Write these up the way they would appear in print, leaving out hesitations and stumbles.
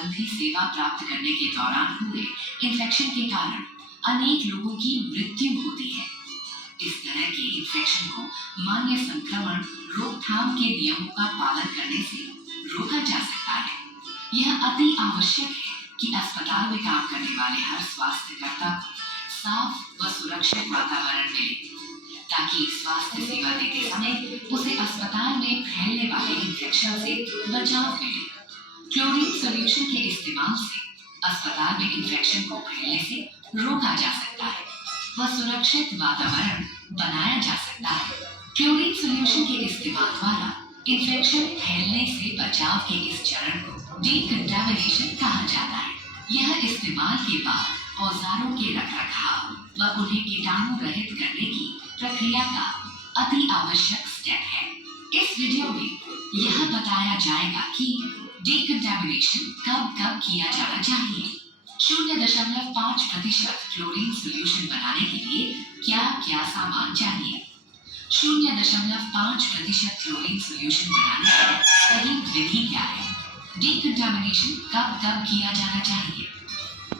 संबंधी सेवा प्राप्त करने के दौरान हुए इन्फेक्शन के कारण अनेक लोगों की मृत्यु होती है। इस तरह के इन्फेक्शन को मान्य संक्रमण रोकथाम के नियमों का पालन करने से रोका जा सकता है। यह अति आवश्यक है कि अस्पताल में काम करने वाले हर स्वास्थ्यकर्ता को साफ व सुरक्षित वातावरण मिले, ताकि स्वास्थ्य सेवा देते समय उसे अस्पताल में फैलने वाले इन्फेक्शन से बचाव मिले। क्लोरीन सॉल्यूशन के इस्तेमाल से अस्पताल में इन्फेक्शन को फैलने से रोका जा सकता है व सुरक्षित वातावरण बनाया जा सकता है। क्लोरीन सॉल्यूशन के इस्तेमाल द्वारा इन्फेक्शन फैलने से बचाव के इस चरण को डीकंटामिनेशन कहा जाता है। यह इस्तेमाल के बाद औजारों के रखरखाव व उन्हें कीटाणु रहित करने की प्रक्रिया का अति आवश्यक स्टेप है। इस वीडियो में यह बताया जाएगा कि डीकंटामिनेशन कब कब किया जाना चाहिए, 0.5% क्लोरीन सॉल्यूशन बनाने के लिए क्या क्या सामान चाहिए, 0.5% क्लोरीन सॉल्यूशन बनाने की सही विधि क्या है, डीकंटामिनेशन कब कब किया जाना चाहिए,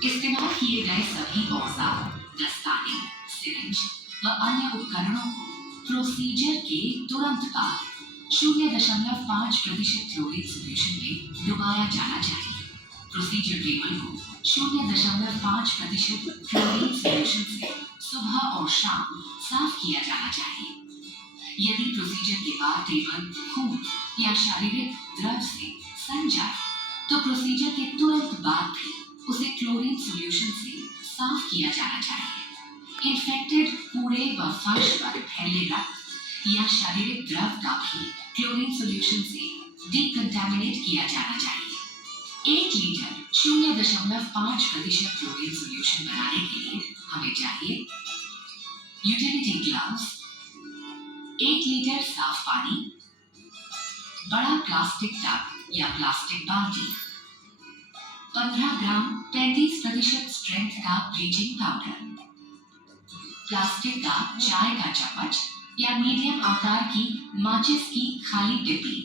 इस्तेमाल किए गए सभी औजार, दस्ताने, सिरिंज व अन्य उपकरणों को प्रोसीजर के तुरंत बाद 0.5% क्लोरीन सॉल्यूशन में डुबाया जाना चाहिए। प्रोसीजर टेबल को 0.5% क्लोरीन सॉल्यूशन से सुबह और शाम साफ किया जाना चाहिए। यदि प्रोसीजर के बाद टेबल खून या शारीरिक द्रव से सन जाए तो प्रोसीजर के तुरंत बाद भी उसे क्लोरीन सॉल्यूशन से साफ किया जाना चाहिए। इन्फेक्टेड कूड़े व फर्श पर फैले रक्त या शारीरिक द्रव का भी क्लोरीन सॉल्यूशन से डीकंटामिनेट किया जाना चाहिए। 1 लीटर 0.5% क्लोरीन सॉल्यूशन बनाने के लिए हमें चाहिए यूटिलिटी ग्लव्स, 1 लीटर साफ पानी, बड़ा प्लास्टिक टब या प्लास्टिक बाल्टी, 15 ग्राम 35% स्ट्रेंथ का ब्लीचिंग पाउडर, प्लास्टिक का चाय का चम्मच या मीडियम आकार की माचिस की खाली डिब्बी,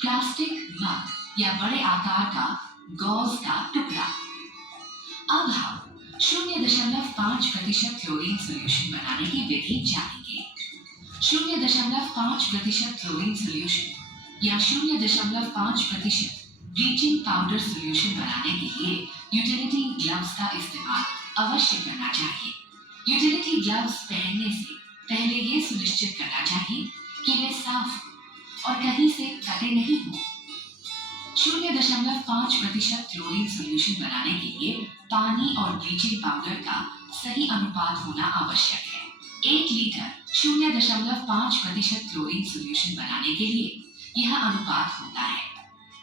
प्लास्टिक मग या बड़े आकार का गॉज का टुकड़ा। अब हम 0.5% क्लोरीन सॉल्यूशन बनाने की विधि जानेंगे। 0.5% क्लोरीन सॉल्यूशन या 0.5% ब्लीचिंग पाउडर सॉल्यूशन बनाने के लिए यूटिलिटी ग्लव्स का इस्तेमाल अवश्य करना चाहिए। यूटिलिटी ग्लव्स पहनने से पहले ये सुनिश्चित करना चाहिए कि वे साफ और कहीं से कटे नहीं हों। 0.5% क्लोरीन सॉल्यूशन बनाने के लिए पानी और ब्लीचिंग पाउडर का सही अनुपात होना आवश्यक है। 1 लीटर 0.5% क्लोरीन सॉल्यूशन बनाने के लिए यह अनुपात होता है।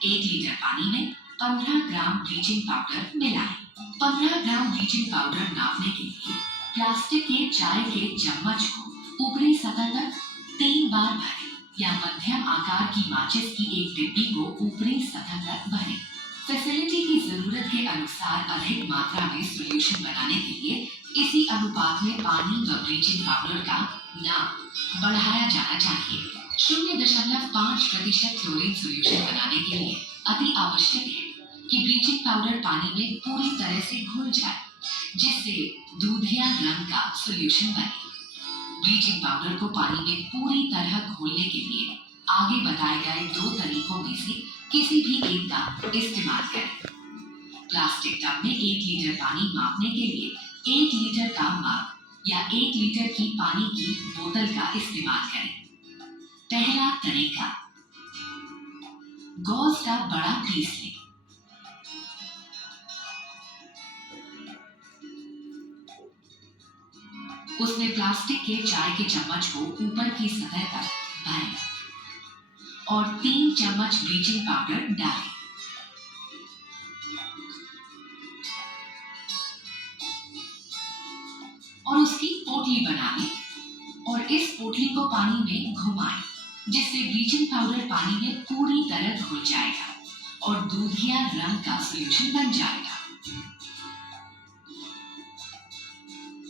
1 लीटर पानी में 15 ग्राम ब्लीचिंग पाउडर मिलाएं। 15 ग्राम ब्लीचिंग पाउडर नापने के लिए प्लास्टिक के चाय के चम्मच को ऊपरी सतह तक 3 बार भरें या मध्यम आकार की माचिस की एक डिब्बी को ऊपरी सतह तक भरें। फैसिलिटी की जरूरत के अनुसार अधिक मात्रा में सॉल्यूशन बनाने के लिए इसी अनुपात में पानी व ब्लीचिंग पाउडर का नाप बढ़ाया जाना चाहिए। 0.5% क्लोरीन सॉल्यूशन बनाने के लिए अति आवश्यक है कि ब्लीचिंग पाउडर पानी में पूरी तरह से घुल जाए, जिससे दूधिया रंग का सॉल्यूशन बने। ब्लीचिंग पाउडर को पानी में पूरी तरह घोलने के लिए आगे बताए गए 2 तरीकों में से किसी भी एक का इस्तेमाल करें। प्लास्टिक टब में 1 लीटर पानी मापने के लिए 1 लीटर का मग या 1 लीटर की पानी की बोतल का इस्तेमाल करें। पहला तरीका, गॉज का बड़ा पीस लें। उसमें प्लास्टिक के चाय के चम्मच को ऊपर की सतह तक भरें और 3 चम्मच ब्लीचिंग पाउडर डालें। और उसकी पोटली बना लें और इस पोटली को पानी में घुमाएं, जिससे ब्लीचिंग पाउडर पानी में पूरी तरह घुल जाएगा और दूधिया रंग का सॉल्यूशन बन जाएगा।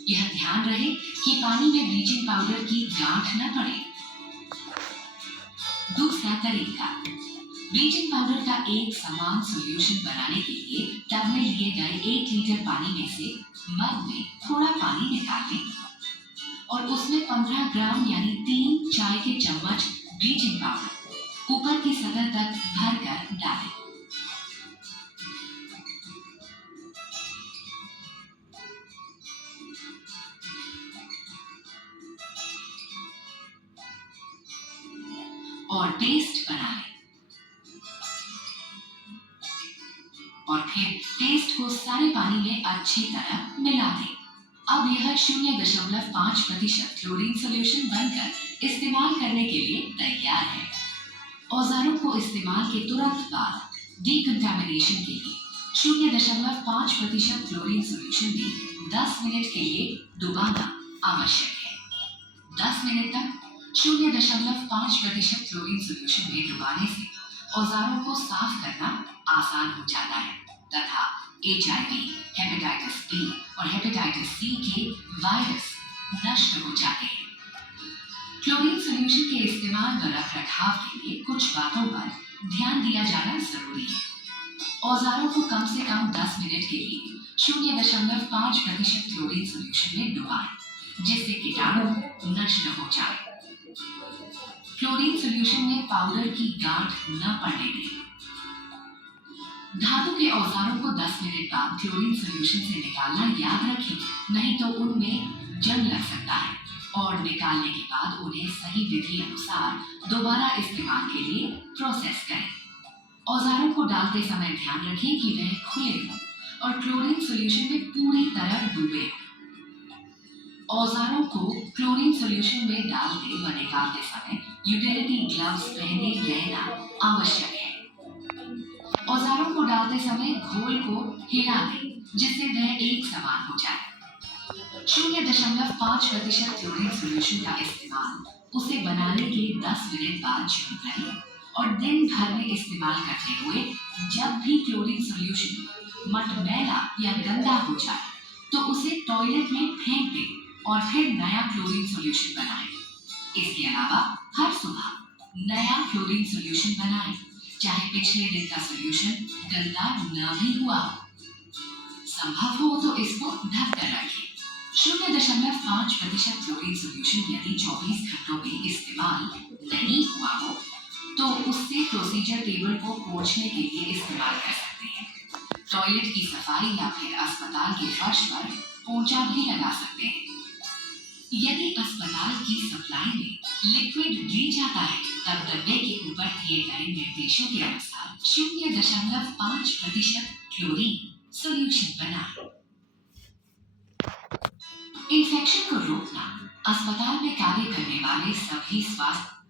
यह ध्यान रहे कि पानी में ब्लीचिंग पाउडर की गांठ न पड़े। दूसरा तरीका, ब्लीचिंग पाउडर का एक समान सॉल्यूशन बनाने के लिए टब में लिए गए 1 लीटर पानी में से मग में थोड़ा पानी निकाल लें और उसमें 15 ग्राम यानी 3 चाय के चम्मच ब्लीचिंग पाउडर ऊपर की सतह तक भरकर डालें। और पेस्ट बना लें और फिर पेस्ट को सारे पानी में अच्छी तरह मिला दें। अब यह 0.5% क्लोरीन सॉल्यूशन बनकर इस्तेमाल करने के लिए तैयार है। औजारों को इस्तेमाल के तुरंत बाद डिकंटामिनेशन के लिए 0.5% क्लोरीन सॉल्यूशन में 10 मिनट के लिए डुबाना आवश्यक है। 10 मिनट तक 0.5% क्लोरीन सॉल्यूशन में डुबाने से औजारों को साफ करना आसान हो जाता है तथा HIV, हेपेटाइटिस बी और हेपेटाइटिस सी के वायरस नष्ट हो जाते हैं। क्लोरीन सॉल्यूशन के इस्तेमाल व रखरखाव के लिए कुछ बातों पर ध्यान दिया जाना जरूरी है। औजारों को कम से कम 10 मिनट के लिए 0.5% क्लोरीन सॉल्यूशन में डुबाएं जिससे कीटाणु नष्ट हो जाए। क्लोरीन सॉल्यूशन में पाउडर की गांठ न पड़ने दें। धातु के औजारों को 10 मिनट बाद क्लोरीन सॉल्यूशन से निकालना याद रखें, नहीं तो उनमें जंग लग सकता है और निकालने के बाद उन्हें सही विधि अनुसार दोबारा इस्तेमाल के लिए प्रोसेस करें। औजारों को डालते समय ध्यान रखें कि वह खुले हों और क्लोरीन सॉल्यूशन में पूरी तरह डूबे हों। औजारों को क्लोरीन सॉल्यूशन में डालते व निकालते समय यूटिलिटी ग्लव्स पहने रहना आवश्यक है। औजारों को डालते समय घोल को हिला दें जिससे वह एक समान हो जाए। 0.5% क्लोरीन सॉल्यूशन का इस्तेमाल उसे बनाने के 10 मिनट बाद शुरू करें और दिन भर में इस्तेमाल करते हुए जब भी क्लोरीन सॉल्यूशन मटमैला या गंदा हो जाए तो उसे टॉयलेट में फेंक दें और फिर नया क्लोरीन सॉल्यूशन बनाएं। इसके अलावा हर सुबह नया क्लोरीन सॉल्यूशन बनाएं, चाहे पिछले दिन का सॉल्यूशन गंदा न भी हुआ हो। संभव हो तो इसको ढक कर रखें। 0.5% क्लोरीन सॉल्यूशन यदि 24 घंटों में इस्तेमाल नहीं हुआ हो तो उससे प्रोसीजर टेबल को पोंछने के लिए इस्तेमाल कर सकते हैं। टॉयलेट की सफाई या फिर अस्पताल के फर्श पर पोंछा भी लगा सकते हैं। यदि अस्पताल की सप्लाई में लिक्विड गिर जाता है तब डब्बे के ऊपर दिए गए निर्देशों के अनुसार 0.5% क्लोरीन सॉल्यूशन बनाएं। इन्फेक्शन को रोकना अस्पताल में कार्य करने वाले सभी स्वास्थ्य